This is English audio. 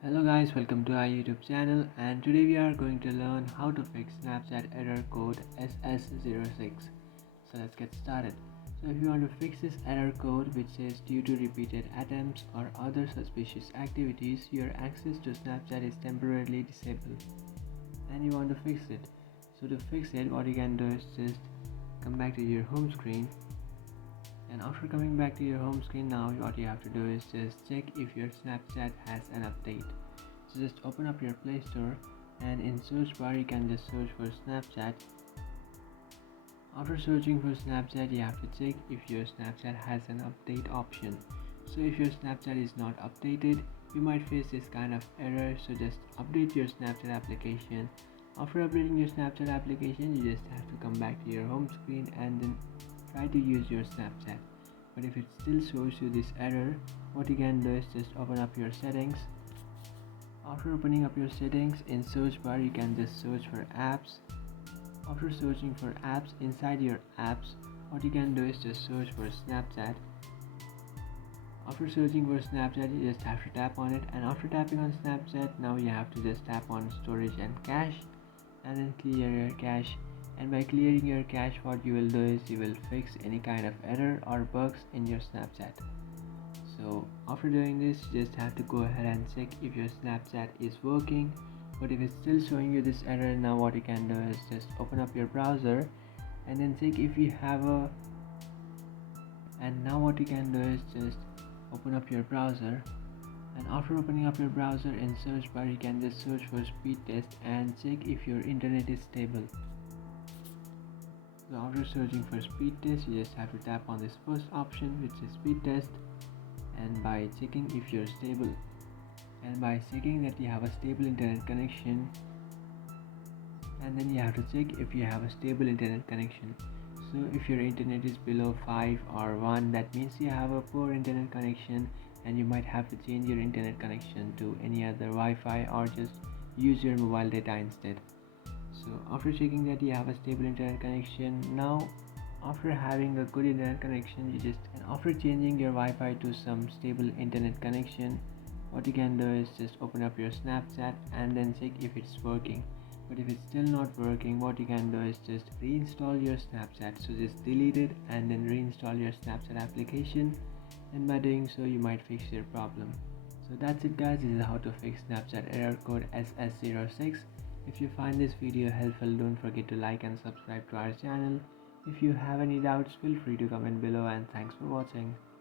Hello guys, welcome to our YouTube channel, and today we are going to learn how to fix Snapchat error code SS06. So let's get started. So if you want to fix this error code which says due to repeated attempts or other suspicious activities, your access to Snapchat is temporarily disabled and you want to fix it. So to fix it, what you can do is just come back to your home screen, and after coming back to your home screen, now what you have to do is just check if your Snapchat has an update. So just open up your Play Store, and in search bar you can just search for Snapchat. After searching for Snapchat, you have to check if your Snapchat has an update option. So if your Snapchat is not updated, you might face this kind of error. So just update your Snapchat application. After updating your Snapchat application, you just have to come back to your home screen and then try to use your Snapchat. But if it still shows you this error, what you can do is just open up your settings. After opening up your settings, in search bar you can just search for apps. After searching for apps, inside your apps, what you can do is just search for Snapchat. After searching for Snapchat, you just have to tap on it, and after tapping on Snapchat, now you have to just tap on storage and cache and then clear your cache. And by clearing your cache, what you will do is you will fix any kind of error or bugs in your Snapchat. So after doing this, you just have to go ahead and check if your Snapchat is working. But if it's still showing you this error, now what you can do is just open up your browser and then check if you have a and now what you can do is just open up your browser, and after opening up your browser, in search bar you can just search for speed test and check if your internet is stable. So after searching for speed test, you just have to tap on this first option which is speed test, and by checking if you're stable, and by checking that you have a stable internet connection, and then you have to check if you have a stable internet connection. So if your internet is below 5 or 1, that means you have a poor internet connection, and you might have to change your internet connection to any other Wi-Fi or just use your mobile data instead. So after checking that you have a stable internet connection, now after having a good internet connection, you just and after changing your Wi-Fi to some stable internet connection, what you can do is just open up your Snapchat and then check if it's working. But if it's still not working, what you can do is just reinstall your Snapchat. So just delete it and then reinstall your Snapchat application, and by doing so you might fix your problem. So that's it guys, this is how to fix Snapchat error code SS06. If you find this video helpful, don't forget to like and subscribe to our channel. If you have any doubts, feel free to comment below, and thanks for watching.